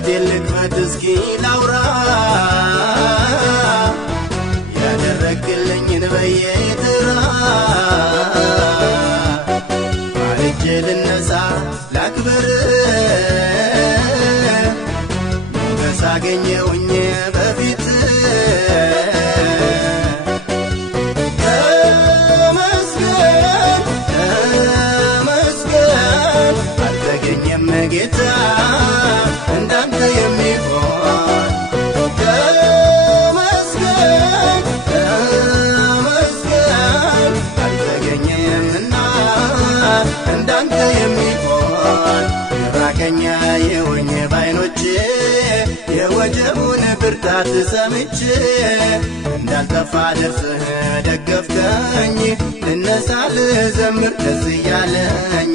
አንደበቴን ልክፈት እስኪ ላውራ ያደረግልኝን በየተራ ማልጄ ልነሳ ላክብር ሞገስ አገኘሁኝ በፊት ጌታ እንዳንተ የሚሆን ተመስገን ተመስገን አልተገኘምና እንዳንተ የሚሆን የራቀኛ የሆኜ ባይኖቼ የወጀቡን ብርታት ሰምቼ እንዳልጠፋ ደርሰህ ደገፍከኝ ልነሳ ልዘምር ደስ እያለኝ